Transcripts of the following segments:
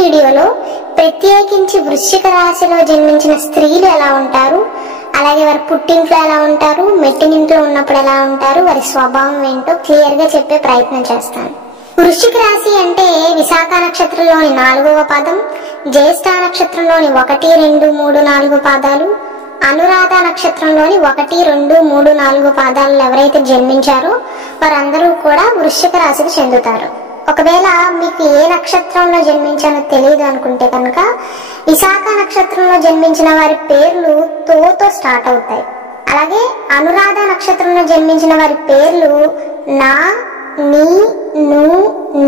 వీడియోలో ప్రత్యేకించి వృశ్చిక రాశిలో జన్మించిన స్త్రీలు ఎలా ఉంటారు, అలాగే వారి పుట్టింట్లో ఎలా ఉంటారు, మెట్టినింట్లో ఉన్నప్పుడు ఎలా ఉంటారు, వారి స్వభావం ఏంటో క్లియర్ గా చెప్పే ప్రయత్నం చేస్తాను. వృశ్చిక రాశి అంటే విశాఖ నక్షత్రంలోని 4వ పాదం, జ్యేష్ఠ నక్షత్రంలోని 1, 2, 3, 4 పాదాలు, అనురాధ నక్షత్రంలోని 1, 2, 3, 4 పాదాలు ఎవరైతే జన్మించారో వారందరూ కూడా వృశ్చిక రాశికి చెందుతారు. ఒకవేళ మీకు ఏ నక్షత్రంలో జన్మించానో తెలియదు అనుకుంటే కనుక విశాఖ నక్షత్రంలో జన్మించిన వారి పేర్లు తోతో స్టార్ట్ అవుతాయి. అలాగే అనురాధ నక్షత్రంలో జన్మించిన వారి పేర్లు నా, నీ, ను,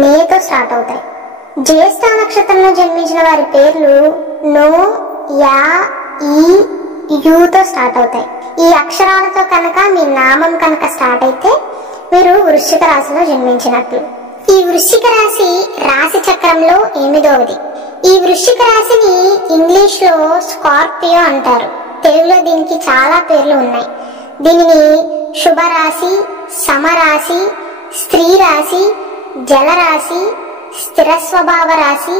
నేతో స్టార్ట్ అవుతాయి. జ్యేష్ఠ నక్షత్రంలో జన్మించిన వారి పేర్లు నో, యా, ఈ, యుతో స్టార్ట్ అవుతాయి. ఈ అక్షరాలతో కనుక మీ నామం కనుక స్టార్ట్ అయితే మీరు వృశ్చిక రాశిలో జన్మించినట్లు. ఈ వృశ్చిక రాశి రాశి చక్రంలో 8వది. ఈ వృశ్చిక రాశిని ఇంగ్లీష్ లో స్కార్పియో అంటారు. తెలుగులో దీనికి చాలా పేర్లు ఉన్నాయి. దీనిని శుభరాశి, సమరాశి, స్త్రీ రాశి, జలరాశి, స్థిర స్వభావ రాశి,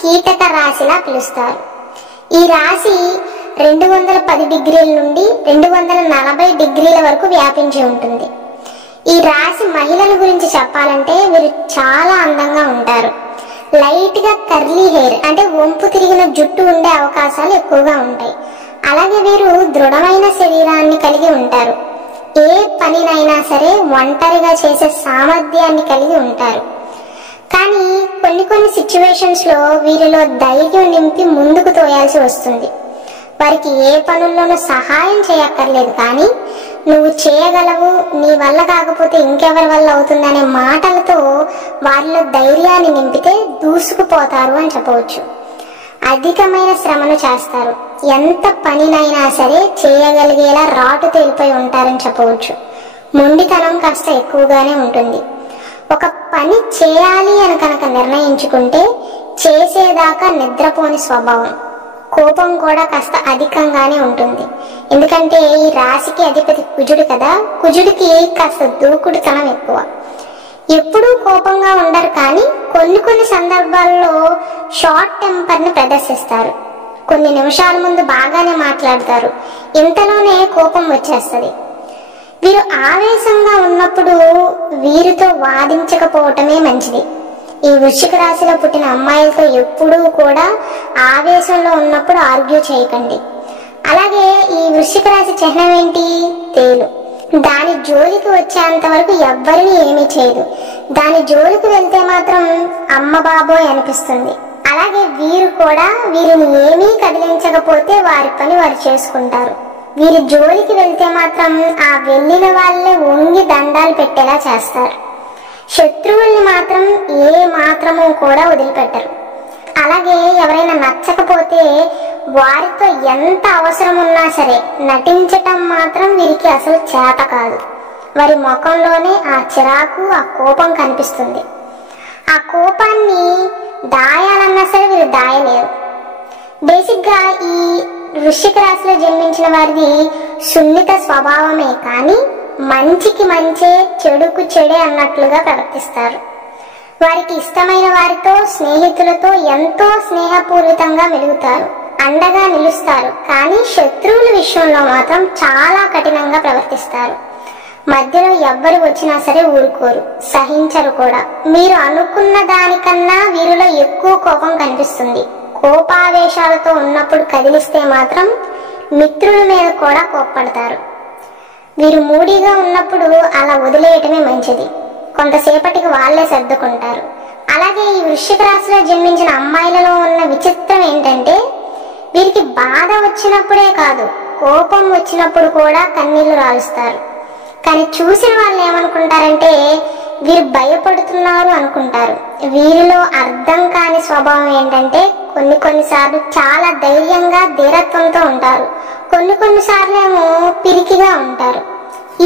కీటక రాశిలా పిలుస్తారు. ఈ రాశి 210 డిగ్రీల నుండి 240 డిగ్రీల వరకు వ్యాపించి ఉంటుంది. ఈ రాశి మహిళల గురించి చెప్పాలంటే వీరు చాలా అందంగా ఉంటారు. లైట్ గా కర్లీ హెయిర్ అంటే వంపు తిరిగిన జుట్టు ఉండే అవకాశాలు ఎక్కువగా ఉంటాయి. అలాగే వీరు దృఢమైన శరీరాన్ని కలిగి ఉంటారు. ఏ పనినైనా సరే ఒంటరిగా చేసే సామర్థ్యాన్ని కలిగి ఉంటారు. కానీ కొన్ని సిచ్యువేషన్స్ లో వీరిలో ధైర్యం నింపి ముందుకు తోయాల్సి వస్తుంది. వారికి ఏ పనుల్లోనూ సహాయం చేయక్కర్లేదు, కానీ నువ్వు చేయగలవు, నీ వల్ల కాకపోతే ఇంకెవరి వల్ల అవుతుందనే మాటలతో వారిలో ధైర్యాన్ని నింపితే దూసుకుపోతారు అని చెప్పవచ్చు. అధికమైన శ్రమను చేస్తారు. ఎంత పనినైనా సరే చేయగలిగేలా రాటు తేలిపోయి ఉంటారని చెప్పవచ్చు. మొండితనం కాస్త ఎక్కువగానే ఉంటుంది. ఒక పని చేయాలి అని కనుక నిర్ణయించుకుంటే చేసేదాకా నిద్రపోని స్వభావం. కోపం కూడా కాస్త అధికంగానే ఉంటుంది. ఎందుకంటే ఈ రాశికి అధిపతి కుజుడు కదా, కుజుడికి కాస్త దూకుడుతనం ఎక్కువ. ఎప్పుడూ కోపంగా ఉండరు, కానీ కొన్ని సందర్భాల్లో షార్ట్ టెంపర్ ని ప్రదర్శిస్తారు. కొన్ని నిమిషాల ముందు బాగానే మాట్లాడతారు, ఇంతలోనే కోపం వచ్చేస్తుంది. వీరు ఆవేశంగా ఉన్నప్పుడు వీరితో వాదించకపోవటమే మంచిది. ఈ వృశ్చిక రాశిలో పుట్టిన అమ్మాయిలతో ఎప్పుడూ కూడా ఆవేశంలో ఉన్నప్పుడు ఆర్గ్యూ చేయకండి. అలాగే ఈ వృశ్చిక రాశి చిహ్నం ఏంటి? తేలు. దాని జోలికి వచ్చేంత వరకు ఎవ్వరిని ఏమీ చేయదు. దాని జోలికి వెళ్తే మాత్రం అమ్మ బాబోయ్ అనిపిస్తుంది. అలాగే వీరు కూడా వీరిని ఏమీ కదిలించకపోతే వారి పని వారు చేసుకుంటారు. వీరి జోలికి వెళ్తే మాత్రం ఆ వెళ్ళిన వాళ్ళే వంగి దండాలు పెట్టేలా చేస్తారు. శత్రువుల్ని మాత్రం ఏ మాత్రము కూడా వదిలిపెట్టరు. అలాగే ఎవరైనా నచ్చకపోతే వారితో ఎంత అవసరం ఉన్నా సరే నటించటం మాత్రం వీరికి అసలు చేత కాదు. వారి ముఖంలోనే ఆ చిరాకు, ఆ కోపం కనిపిస్తుంది. ఆ కోపాన్ని దాయాలన్నా సరే వీరు దాయలేరు. బేసిక్ గా ఈ వృశ్చిక రాశిలో జన్మించిన వారిది సున్నిత స్వభావమే, కానీ మంచికి మంచే, చెడుకు చెడే అన్నట్లుగా ప్రవర్తిస్తారు. వారికి ఇష్టమైన వారితో, స్నేహితులతో ఎంతో స్నేహపూరితంగా మెలుగుతారు, అండగా నిలుస్తారు. కానీ శత్రువుల విషయంలో మాత్రం చాలా కఠినంగా ప్రవర్తిస్తారు. మధ్యలో ఎవ్వరు వచ్చినా సరే ఊరుకోరు, సహించరు కూడా. మీరు అనుకున్న దానికన్నా వీరిలో ఎక్కువ కోపం కనిపిస్తుంది. కోపావేశాలతో ఉన్నప్పుడు కదిలిస్తే మాత్రం మిత్రుల మీద కూడా కోప్పడతారు. వీరు మూడీగా ఉన్నప్పుడు అలా వదిలేయటమే మంచిది. కొంతసేపటికి వాళ్లే సర్దుకుంటారు. అలాగే ఈ వృశ్చిక రాశిలో జన్మించిన అమ్మాయిలలో ఉన్న విచిత్రం ఏంటంటే వీరికి బాధ వచ్చినప్పుడే కాదు, కోపం వచ్చినప్పుడు కూడా కన్నీళ్లు రాలుస్తారు. కానీ చూసిన వాళ్ళు ఏమనుకుంటారంటే వీరు భయపడుతున్నారు అనుకుంటారు. వీరిలో అర్థం కాని స్వభావం ఏంటంటే కొన్నిసార్లు చాలా ధైర్యంగా, ధీరత్వంతో ఉంటారు. కొన్నిసార్లు ఏమో పిరికిగా ఉంటారు.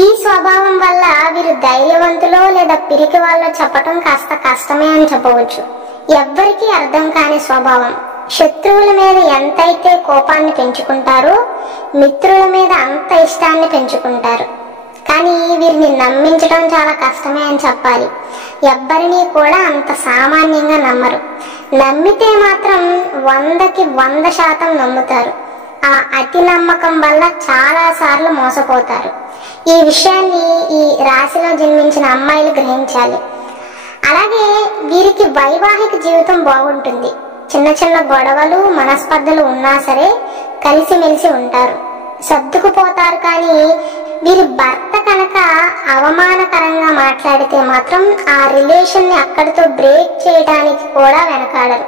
ఈ స్వభావం వల్ల వీరు ధైర్యవంతులో లేదా పిరికి వాళ్ళో చెప్పటం కాస్త కష్టమే అని చెప్పవచ్చు. ఎవ్వరికీ అర్థం కాని స్వభావం. శత్రువుల మీద ఎంతైతే కోపాన్ని పెంచుకుంటారో మిత్రుల మీద అంత ఇష్టాన్ని పెంచుకుంటారు. కానీ వీరిని నమ్మించడం చాలా కష్టమే అని చెప్పాలి. ఎవ్వరినీ కూడా అంత సామాన్యంగా నమ్మరు. నమ్మితే మాత్రం 100కి 100% నమ్ముతారు. ఆ అతి నమ్మకం వల్ల చాలా సార్లు మోసపోతారు. ఈ విషయాన్ని ఈ రాశిలో జన్మించిన అమ్మాయిలు గ్రహించాలి. అలాగే వీరికి వైవాహిక జీవితం బాగుంటుంది. చిన్న చిన్న గొడవలు మనస్పర్ధలు ఉన్నా సరే కలిసిమెలిసి ఉంటారు, సర్దుకుపోతారు. కానీ వీరి భర్త కనుక అవమానకరంగా మాట్లాడితే మాత్రం ఆ రిలేషన్ని అక్కడితో బ్రేక్ చేయడానికి కూడా వెనకాడరు.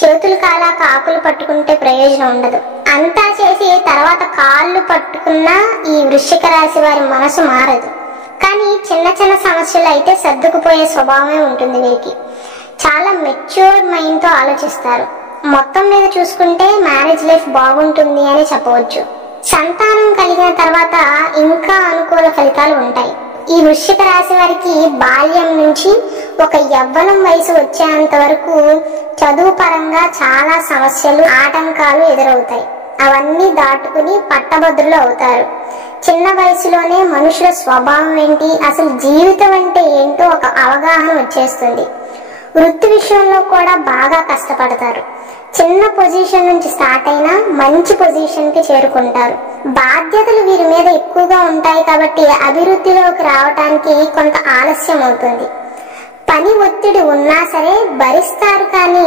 చేతులు కాలాక ఆకులు పట్టుకుంటే ప్రయోజనం ఉండదు. అంతా చేసి తర్వాత కాళ్ళు పట్టుకున్నా ఈ వృశ్చిక రాశి వారి మనసు మారదు. కానీ చిన్న చిన్న సమస్యలు అయితే సర్దుకుపోయే స్వభావమే ఉంటుంది వీరికి. చాలా మెచ్యూర్డ్ మైండ్తో ఆలోచిస్తారు. మొత్తం మీద చూసుకుంటే మ్యారేజ్ లైఫ్ బాగుంటుంది అని చెప్పవచ్చు. సంతానం కలిగిన తర్వాత ఇంకా అనుకూల ఫలితాలు ఉంటాయి. ఈ వృశ్చిక రాశి వారికి బాల్యం నుంచి ఒక యవ్వనం వయసు వచ్చేంత వరకు చదువు పరంగా చాలా సమస్యలు ఆటంకాలు ఎదురవుతాయి. అవన్నీ దాటుకుని పట్టభద్రులు అవుతారు. చిన్న వయసులోనే మనుషుల స్వభావం ఏంటి, అసలు జీవితం అంటే ఏంటో ఒక అవగాహన వచ్చేస్తుంది. వృత్తి విషయంలో కూడా బాగా కష్టపడతారు. చిన్న పొజిషన్ నుంచి స్టార్ట్ అయినా మంచి పొజిషన్ కి చేరుకుంటారు. బాధ్యతలు వీరి మీద ఎక్కువగా ఉంటాయి కాబట్టి అభివృద్ధిలోకి రావడానికి కొంత ఆలస్యం అవుతుంది. పని ఒత్తిడి ఉన్నా సరే భరిస్తారు. కానీ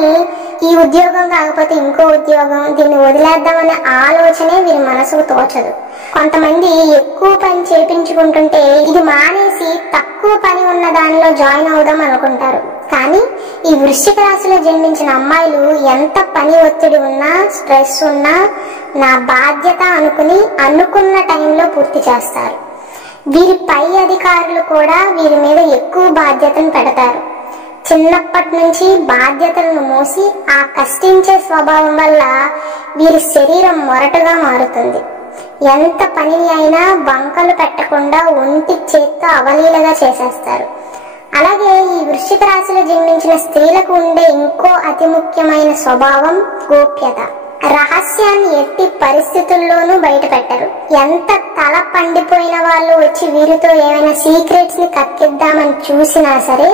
ఈ ఉద్యోగం కాకపోతే ఇంకో ఉద్యోగం, దీన్ని వదిలేద్దామనే ఆలోచనే వీరి మనసుకు తోచదు. కొంతమంది ఎక్కువ పని చేపించుకుంటుంటే ఇది మానేసి తక్కువ పని ఉన్న దానిలో జాయిన్ అవుదాం అనుకుంటారు. కానీ ఈ వృశ్చిక రాశిలో జన్మించిన అమ్మాయిలు ఎంత పని ఒత్తిడి ఉన్నా స్ట్రెస్ ఉన్నా నా బాధ్యత అనుకుని అనుకున్న టైంలో పూర్తి చేస్తారు. వీరి పై అధికారులు కూడా వీరి మీద ఎక్కువ బాధ్యతను పెడతారు. చిన్నప్పటి నుంచి బాధ్యతలను మోసి ఆ కష్టించే స్వభావం వల్ల వీరి శరీరం మొరటుగా మారుతుంది. ఎంత పనిని అయినా బంకలు పెట్టకుండా ఒంటి చేత్తో అవలీలగా చేసేస్తారు. అలాగే ఈ వృశ్చిక రాశిలో జన్మించిన స్త్రీలకు ఉండే ఇంకో అతి ముఖ్యమైన స్వభావం గోప్యత. రహస్యాన్ని ఎట్టి పరిస్థితుల్లోనూ బయట పెట్టరు. ఎంత తల పండిపోయిన వాళ్ళు వచ్చి వీరితో ఏమైనా సీక్రెట్స్ ని కక్కిద్దామని చూసినా సరే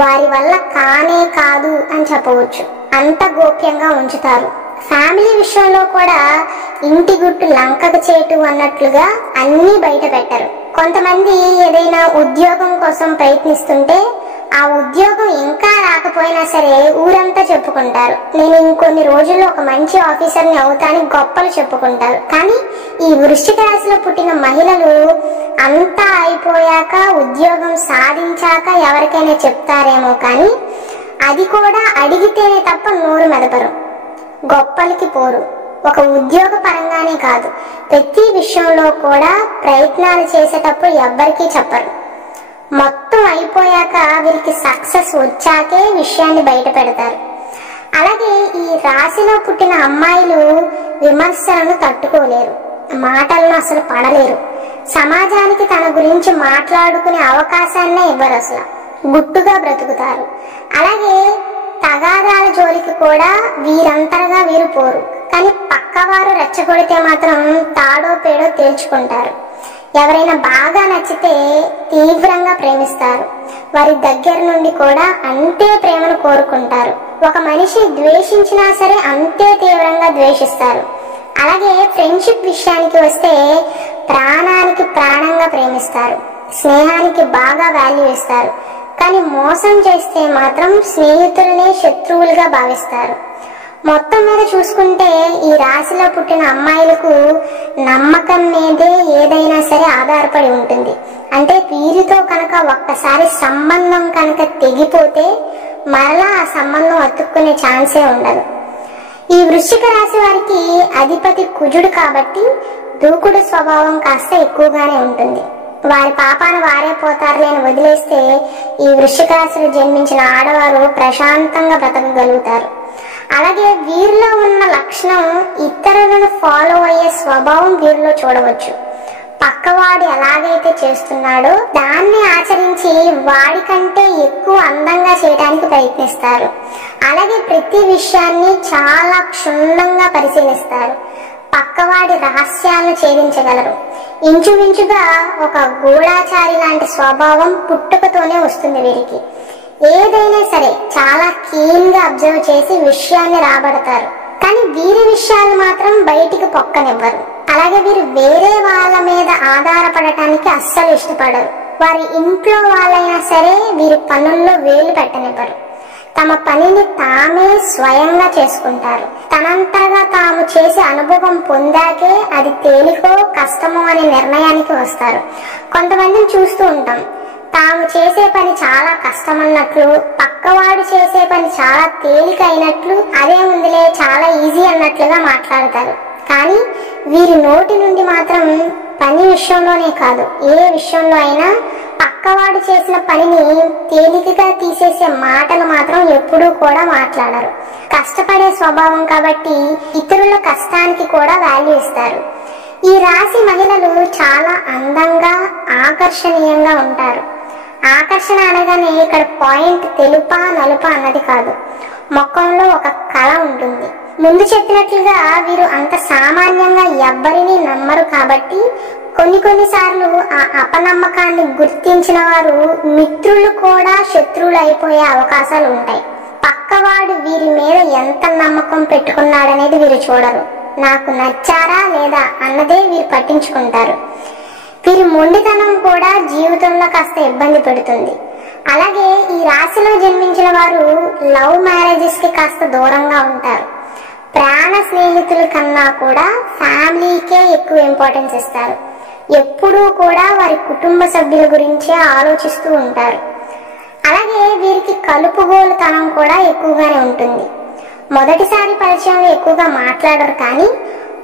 వారి వల్ల కానే కాదు అని చెప్పవచ్చు. అంత గోప్యంగా ఉంచుతారు. ఫ్యామిలీ విషయంలో కూడా ఇంటి గుట్టు లంకకు చేటు అన్నట్లుగా అన్ని బయట పెట్టరు. కొంతమంది ఏదైనా ఉద్యోగం కోసం ప్రయత్నిస్తుంటే ఆ ఉద్యోగం ఇంకా రాకపోయినా సరే ఊరంతా చెప్పుకుంటారు. నేను ఇంకొన్ని రోజుల్లో ఒక మంచి ఆఫీసర్ని అవుతానని గొప్పలు చెప్పుకుంటారు. కానీ ఈ వృశ్చిక రాశిలో పుట్టిన మహిళలు అంతా అయిపోయాక ఉద్యోగం సాధించాక ఎవరికైనా చెప్తారేమో కానీ అది కూడా అడిగితేనే తప్ప నోరు మెదపరు, గొప్పలకి పోరు. ఒక ఉద్యోగ పరంగానే కాదు, ప్రతి విషయంలో కూడా ప్రయత్నాలు చేసేటప్పుడు ఎవ్వరికీ చెప్పరు. మొత్తం అయిపోయాక వీరికి సక్సెస్ వచ్చాకే విషయాన్ని బయట పెడతారు. అలాగే ఈ రాశిలో పుట్టిన అమ్మాయిలు విమర్శలను తట్టుకోలేరు, మాటలను అసలు పడలేరు. సమాజానికి తన గురించి మాట్లాడుకునే అవకాశాన్నే ఇవ్వరు. అసలు గుట్టుగా బ్రతుకుతారు. అలాగే తగాదాల జోలికి కూడా వీరంతరగా వీరు పోరు. కానీ పక్కవారు రెచ్చగొడితే మాత్రం తాడో పేడో తేల్చుకుంటారు. ఎవరైనా బాగా నచ్చితే తీవ్రంగా ప్రేమిస్తారు. వారి దగ్గర నుండి కూడా అంతే ప్రేమను కోరుకుంటారు. ఒక మనిషి ద్వేషించినా సరే అంతే తీవ్రంగా ద్వేషిస్తారు. అలాగే ఫ్రెండ్షిప్ విషయానికి వస్తే ప్రాణానికి ప్రాణంగా ప్రేమిస్తారు. స్నేహానికి బాగా వాల్యూ ఇస్తారు. కానీ మోసం చేస్తే మాత్రం స్నేహితులనే శత్రువులుగా భావిస్తారు. మొత్తం మీద చూసుకుంటే ఈ రాశిలో పుట్టిన అమ్మాయిలకు నమ్మకం మీదే ఏదైనా సరే ఆధారపడి ఉంటుంది. అంటే వీరితో కనుక ఒక్కసారి సంబంధం కనుక తెగిపోతే మరలా ఆ సంబంధం అతుక్కునే ఛాన్సే ఉండదు. ఈ వృశ్చిక రాశి వారికి అధిపతి కుజుడు కాబట్టి దూకుడు స్వభావం కాస్త ఎక్కువగానే ఉంటుంది. వారి పాపాన వారే పోతారులే అని వదిలేస్తే ఈ వృశ్చిక రాశిలో జన్మించిన ఆడవారు ప్రశాంతంగా బ్రతకగలుగుతారు. అలాగే వీరిలో ఉన్న లక్షణం ఇతరులను ఫాలో అయ్యే స్వభావం వీరిలో చూడవచ్చు. పక్కవాడు ఎలాగైతే చేస్తున్నాడో దాన్ని ఆచరించి వాడికంటే ఎక్కువ అందంగా చేయడానికి ప్రయత్నిస్తారు. అలాగే ప్రతి విషయాన్ని చాలా క్షుణ్ణంగా పరిశీలిస్తారు. పక్కవాడి రహస్యాలను ఛేదించగలరు. ఇంచుమించుగా ఒక గూఢాచారి లాంటి స్వభావం పుట్టుకతోనే వస్తుంది వీరికి. ఏదైనా సరే చాలా కీన్ గా అబ్జర్వ్ చేసి విషయాన్ని రాబడతారు. కానీ వీరి విషయాలు మాత్రం బయటికి పొక్కనివ్వరు. అలాగే వీరు వేరే వాళ్ళ మీద ఆధారపడటానికి అస్సలు ఇష్టపడరు. వారి ఇంట్లో వాళ్ళైనా సరే వీరి పనుల్లో వేలు పెట్టనివ్వరు. తమ పనిని తామే స్వయంగా చేసుకుంటారు. తనంతగా తాము చేసే అనుభవం పొందాకే అది తేలికో కష్టమో అనే నిర్ణయానికి వస్తారు. కొంతమందిని చూస్తూ ఉంటాం, తాము చేసే పని చాలా కష్టమన్నట్లు, పక్కవాడు చేసే పని చాలా తేలిక అయినట్లు, అదే ఉందిలే చాలా ఈజీ అన్నట్లుగా మాట్లాడతారు. కానీ వీరి నోటి నుండి మాత్రం పని విషయంలోనే కాదు, ఏ విషయంలో అయినా పక్కవాడు చేసిన పనిని తేలికగా తీసేసే మాటలు మాత్రం ఎప్పుడూ కూడా మాట్లాడరు. కష్టపడే స్వభావం కాబట్టి ఇతరుల కష్టానికి కూడా వాల్యూ ఇస్తారు. ఈ రాశి మహిళలు చాలా అందంగా ఆకర్షణీయంగా ఉంటారు. ఆకర్షణ అనగానే ఇక్కడ పాయింట్ తెలుపా నలుపా అన్నది కాదు, ముఖంలో ఒక కళ ఉంటుంది. ముందు చెప్పినట్లుగా వీరు అంత సామాన్యంగా ఎవ్వరిని నమ్మరు కాబట్టి కొన్నిసార్లు ఆ అపనమ్మకాన్ని గుర్తించిన వారు మిత్రులు కూడా శత్రువులు అయిపోయే అవకాశాలు ఉంటాయి. పక్కవాడు వీరి మీద ఎంత నమ్మకం పెట్టుకున్నాడనేది వీరు చూడరు. నాకు నచ్చారా లేదా అన్నదే వీరు పట్టించుకుంటారు. వీరి మొండితనం కూడా జీవితంలో కాస్త ఇబ్బంది పెడుతుంది. అలాగే ఈ రాశిలో జన్మించిన వారు లవ్ మ్యారేజెస్ కి కాస్త దూరంగా ఉంటారు. ప్రాణ స్నేహితుల కన్నా కూడా ఫ్యామిలీకే ఎక్కువ ఇంపార్టెన్స్ ఇస్తారు. ఎప్పుడూ కూడా వారి కుటుంబ సభ్యుల గురించే ఆలోచిస్తూ ఉంటారు. అలాగే వీరికి కలుపుగోలుతనం కూడా ఎక్కువగానే ఉంటుంది. మొదటిసారి పరిచయంలో ఎక్కువగా మాట్లాడరు, కానీ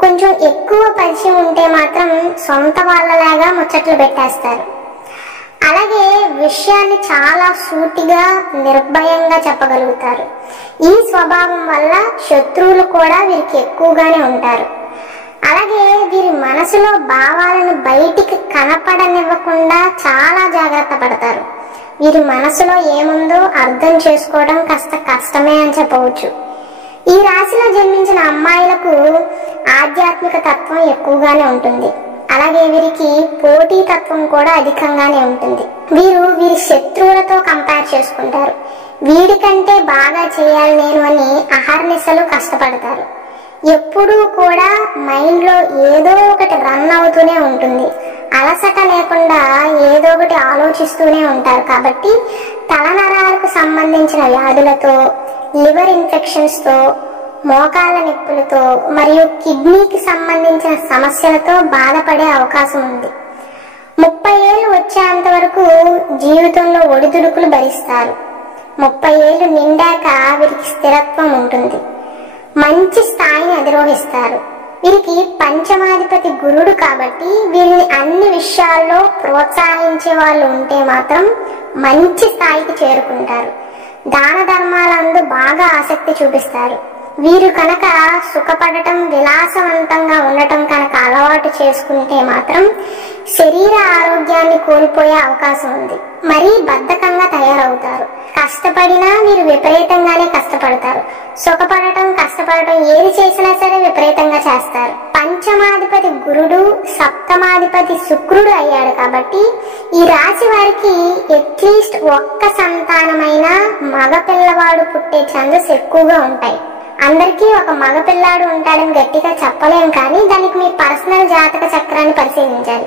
కొంచెం ఎక్కువ పరిచయం ఉంటే మాత్రం సొంత వాళ్ళలాగా ముచ్చట్లు పెట్టేస్తారు. అలాగే విషయాన్ని చాలా సూటిగా నిర్భయంగా చెప్పగలుగుతారు. ఈ స్వభావం వల్ల శత్రువులు కూడా వీరికి ఎక్కువగానే ఉంటారు. అలాగే వీరి మనసులో భావాలను బయటికి కనపడనివ్వకుండా చాలా జాగ్రత్త పడతారు. వీరి మనసులో ఏముందో అర్థం చేసుకోవడం కాస్త కష్టమే అని చెప్పవచ్చు. ఈ రాశిలో జన్మించిన అమ్మాయిలకు ఆధ్యాత్మిక తత్వం ఎక్కువగానే ఉంటుంది. అలాగే వీరికి పోటీ తత్వం కూడా అధికంగానే ఉంటుంది. వీరి శత్రువులతో కంపేర్ చేసుకుంటారు. వీడికంటే బాగా చేయాలి నేను అని అహర్నిశలు కష్టపడతారు. ఎప్పుడూ కూడా మైండ్ లో ఏదో ఒకటి రన్ అవుతూనే ఉంటుంది. అలసట లేకుండా ఏదో ఒకటి ఆలోచిస్తూనే ఉంటారు. కాబట్టి తలనరాలకు సంబంధించిన వ్యాధులతో, లివర్ ఇన్ఫెక్షన్స్ తో, మోకాళ్ళ నొప్పులతో మరియు కిడ్నీకి సంబంధించిన సమస్యలతో బాధపడే అవకాశం ఉంది. 30 ఏళ్ళు వచ్చేంత వరకు జీవితంలో ఒడిదుడుకులు భరిస్తారు. 30 ఏళ్ళు నిండాక వీరికి స్థిరత్వం ఉంటుంది. మంచి స్థాయిని అధిరోహిస్తారు. వీరికి పంచమాధిపతి గురుడు కాబట్టి వీరిని అన్ని విషయాల్లో ప్రోత్సహించే వాళ్ళు ఉంటే మాత్రం మంచి స్థాయికి చేరుకుంటారు. దాన ధర్మాలందు బాగా ఆసక్తి చూపిస్తారు. వీరు కనుక సుఖపడటం, విలాసవంతంగా ఉండటం కనుక అలవాటు చేసుకుంటే మాత్రం శరీర ఆరోగ్యాన్ని కోల్పోయే అవకాశం ఉంది. మరీ బద్ధకంగా తయారవుతారు. కష్టపడినా వీరు విపరీతంగానే కష్టపడతారు. సుఖపడటం, కష్టపడటం ఏది చేసినా సరే విపరీతంగా చేస్తారు. పంచమాధిపతి గురుడు, సప్తమాధిపతి శుక్రుడు అయ్యాడు కాబట్టి ఈ రాశి వారికి అట్లీస్ట్ ఒక్క సంతానమైన మగ పిల్లవాడు పుట్టే ఛాన్సెస్ ఎక్కువగా ఉంటాయి. అందరికీ ఒక మగ పిల్లాడు ఉంటాడని గట్టిగా చెప్పలేం, కానీ దానికి మీ పర్సనల్ జాతక చక్రాన్ని పరిశీలించాలి.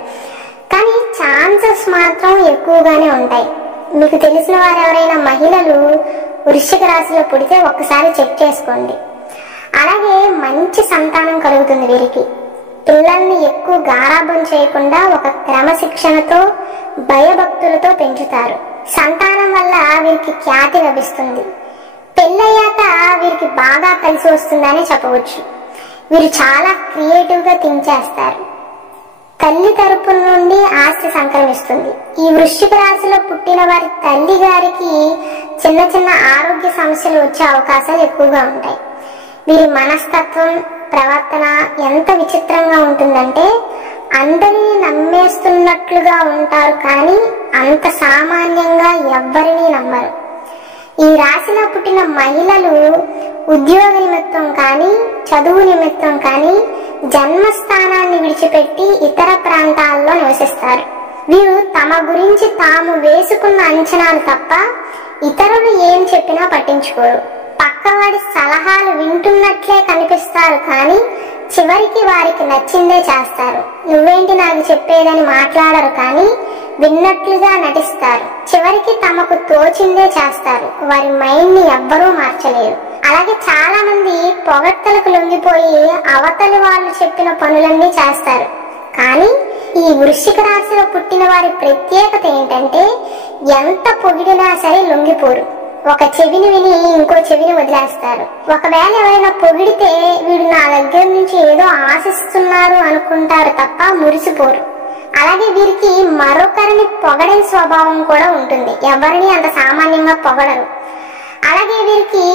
కానీ ఛాన్సెస్ మాత్రం ఎక్కువగానే ఉంటాయి. మీకు తెలిసిన వారు ఎవరైనా మహిళలు వృశ్చిక రాశిలో పుడితే ఒక్కసారి చెక్ చేసుకోండి. అలాగే మంచి సంతానం కలుగుతుంది వీరికి. పిల్లల్ని ఎక్కువ గారాబం చేయకుండా ఒక క్రమశిక్షణతో, భయభక్తులతో పెంచుతారు. సంతానం వల్ల వీరికి ఖ్యాతి లభిస్తుంది. పెళ్ళయ్యాక వీరికి బాగా కలిసి వస్తుందని చెప్పవచ్చు. వీరు చాలా క్రియేటివ్ గా థింక్ చేస్తారు. తల్లి తరపు నుండి ఆస్తి సంక్రమిస్తుంది. ఈ వృశ్చిక రాశిలో పుట్టిన వారి తల్లి గారికి చిన్న చిన్న ఆరోగ్య సమస్యలు వచ్చే అవకాశాలు ఎక్కువగా ఉంటాయి. వీరి మనస్తత్వం, ప్రవర్తన ఎంత విచిత్రంగా ఉంటుందంటే అందరినీ నమ్మేస్తున్నట్లుగా ఉంటారు, కానీ అంత సామాన్యంగా ఎవ్వరినీ నమ్మరు. ఈ రాశిలో పుట్టిన మహిళలు ఉద్యోగ నిమిత్తం కానీ, చదువు నిమిత్తం కానీ జన్మస్థానాన్ని విడిచిపెట్టి ఇతర ప్రాంతాల్లో నివసిస్తారు. వీరు తమ గురించి తాము వేసుకున్న అంచనాలు తప్ప ఇతరులు ఏం చెప్పినా పట్టించుకోరు. పక్కవాడి సలహాలు వింటున్నట్లే కనిపిస్తారు, కానీ చివరికి వారికి నచ్చిందే చేస్తారు. నువ్వేంటి నాకు చెప్పేదని మాట్లాడరు, కానీ విన్నట్లుగా నటిస్తారు. చివరికి తమకు తోచిందే చేస్తారు. వారి మైండ్ ని ఎవ్వరూ మార్చలేరు. అలాగే చాలా మంది పొగడ్తలకు లొంగిపోయి అవతలి వాళ్ళు చెప్పిన పనులన్నీ చేస్తారు. కానీ ఈ వృశ్చిక రాశిలో పుట్టిన వారి ప్రత్యేకత ఏంటంటే ఎంత పొగిడినా సరే లొంగిపోరు. ఒక చెవిని విని ఇంకో చెవిని వదిలేస్తారు. ఒకవేళ ఎవరైనా పొగిడితే వీడు నా దగ్గర నుంచి ఏదో ఆశిస్తున్నారు అనుకుంటారు తప్ప మురిసిపోరు. అలాగే వీరికి మరొకరిని పొగడని స్వభావం కూడా ఉంటుంది. ఎవరిని అంత సామాన్యంగా పొగడరు. అలాగే వీరికి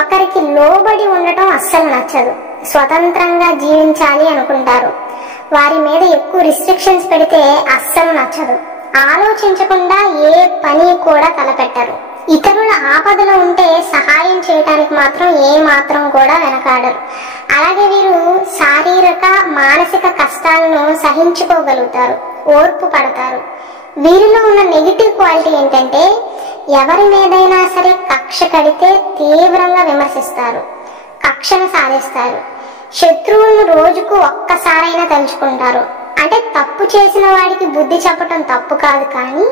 ఒకరికి లోబడి ఉండటం అస్సలు నచ్చదు. స్వతంత్రంగా జీవించాలి అనుకుంటారు. వారి మీద ఎక్కువ రిస్ట్రిక్షన్స్ పెడితే అస్సలు నచ్చదు. ఆలోచించకుండా ఏ పని కూడా తలపెట్టరు. ఇతరుల ఆపదలో ఉంటే సహాయం చేయడానికి మాత్రం ఏ మాత్రం కూడా వెనకాడరు. అలాగే వీరు శారీరక మానసిక కష్టాలను సహించుకోగలుగుతారు, ఓర్పు పడతారు. వీరిలో ఉన్న నెగిటివ్ క్వాలిటీ ఏంటంటే ఎవరి మీదైనా సరే కక్ష కడితే తీవ్రంగా విమర్శిస్తారు, కక్షను సాధిస్తారు. శత్రువులను రోజుకు ఒక్కసారైనా తలుచుకుంటారు. అంటే తప్పు చేసిన వాడికి బుద్ధి చెప్పటం తప్పు కాదు, కానీ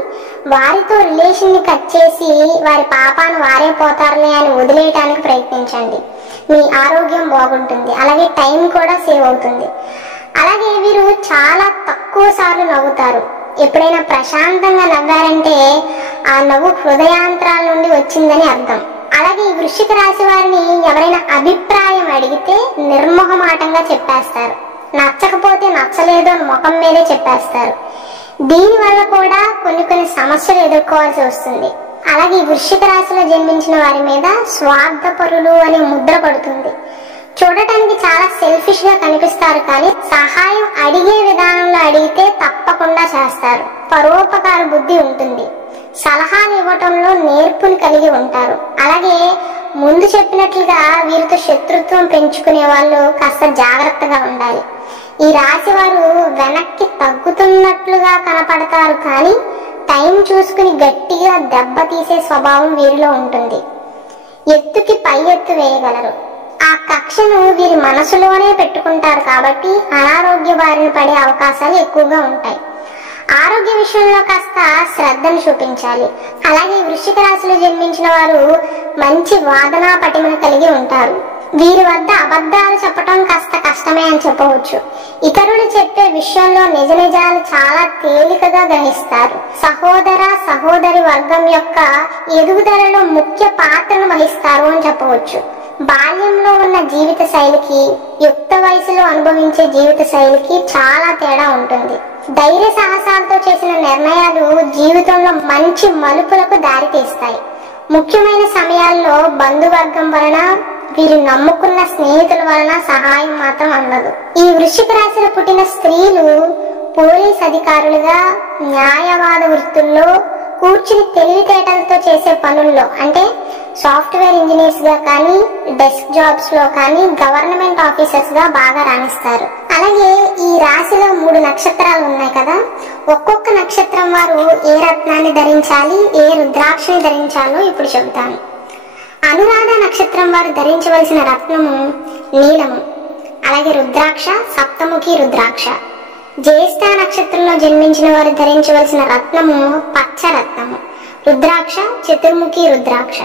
వారితో రిలేషన్ ని కట్ చేసి వారి పాపాన్ని వారే పోతారులే అని వదిలేయటానికి ప్రయత్నించండి. మీ ఆరోగ్యం బాగుంటుంది, అలాగే టైం కూడా సేవ్ అవుతుంది. అలాగే వీరు చాలా తక్కువ సార్లు నవ్వుతారు. ఎప్పుడైనా ప్రశాంతంగా నవ్వారంటే ఆ నవ్వు హృదయాంతరాల నుండి వచ్చిందని అర్థం. అలాగే ఈ వృశ్చిక రాశి వారిని ఎవరైనా అభిప్రాయం అడిగితే నిర్మోహమాటంగా చెప్పేస్తారు. నచ్చకపోతే నచ్చలేదు అని ముఖం మీదే చెప్పేస్తారు. దీనివల్ల కూడా కొన్ని సమస్యలు ఎదుర్కోవాల్సి వస్తుంది. అలాగే ఈ వృశ్చిక రాశిలో జన్మించిన వారి మీద స్వార్థపరులు అనే ముద్ర పడుతుంది. చూడటానికి చాలా సెల్ఫిష్ గా కనిపిస్తారు, కానీ సహాయం అడిగే విధానంలో అడిగితే తప్పకుండా చేస్తారు. పరోపకార బుద్ధి ఉంటుంది. సలహాలు ఇవ్వటంలో నేర్పుని కలిగి ఉంటారు. అలాగే ముందు చెప్పినట్లుగా వీరితో శత్రుత్వం పెంచుకునే వాళ్ళు కాస్త జాగ్రత్తగా ఉండాలి. ఈ రాశి వారు వెనక్కి తగ్గుతున్నట్లుగా కనపడతారు, కానీ టైం చూసుకుని గట్టిగా దెబ్బ తీసే స్వభావం వీరిలో ఉంటుంది. ఎత్తుకి పై ఎత్తు వేయగలరు. ఆ కక్షను వీరి మనసులోనే పెట్టుకుంటారు, కాబట్టి అనారోగ్య బారిన పడే అవకాశాలు ఎక్కువగా ఉంటాయి. ఆరోగ్య విషయంలో కాస్త శ్రద్ధను చూపించాలి. అలాగే వృశ్చిక రాశిలో జన్మించిన వారు మంచి వాదనా పటిమను కలిగి ఉంటారు. వీరి వద్ద అబద్ధాలు చెప్పటం కాస్త కష్టమే అని చెప్పవచ్చు. ఇతరులు చెప్పే విషయంలో నిజ నిజాలు చాలా తేలికగా గ్రహిస్తారు. సహోదర సహోదరి వర్గం యొక్క ఎదుగుదలలో ముఖ్య పాత్రను వహిస్తారు అని చెప్పవచ్చు. బాల్యంలో ఉన్న జీవిత శైలికి యుక్త వయసులో అనుభవించే జీవిత శైలికి చాలా తేడా ఉంటుంది. ధైర్య సాహసాలతో చేసిన నిర్ణయాలు జీవితంలో మంచి మలుపులకు దారితీస్తాయి. ముఖ్యమైన సమయాల్లో బంధువర్గం వలన, వీరు నమ్ముకున్న స్నేహితుల వలన సహాయం మాత్రం అందదు. ఈ వృశ్చిక రాశిలో పుట్టిన స్త్రీలు పోలీస్ అధికారులుగా, న్యాయవాద వృత్తుల్లో, కూర్చుని తెలివితేటలతో చేసే పనుల్లో అంటే సాఫ్ట్వేర్ ఇంజనీర్స్ గా కానీ, డెస్క్ జాబ్స్ లో కానీ, గవర్నమెంట్ ఆఫీసర్స్ గా బాగా రాణిస్తారు. అలాగే ఈ రాశిలో 3 నక్షత్రాలు ఉన్నాయి కదా, ఒక్కొక్క నక్షత్రం వారు ఏ రత్నాన్ని ధరించాలి, ఏ రుద్రాక్షని ధరించాలో ఇప్పుడు చెబుతాను. అనురాధ నక్షత్రం వారు ధరించవలసిన రత్నము నీలము. అలాగే రుద్రాక్ష సప్తముఖి రుద్రాక్ష. జ్యేష్ఠ నక్షత్రంలో జన్మించిన వారు ధరించవలసిన రత్నము పచ్చ రత్నము. రుద్రాక్ష చతుర్ముఖి రుద్రాక్ష.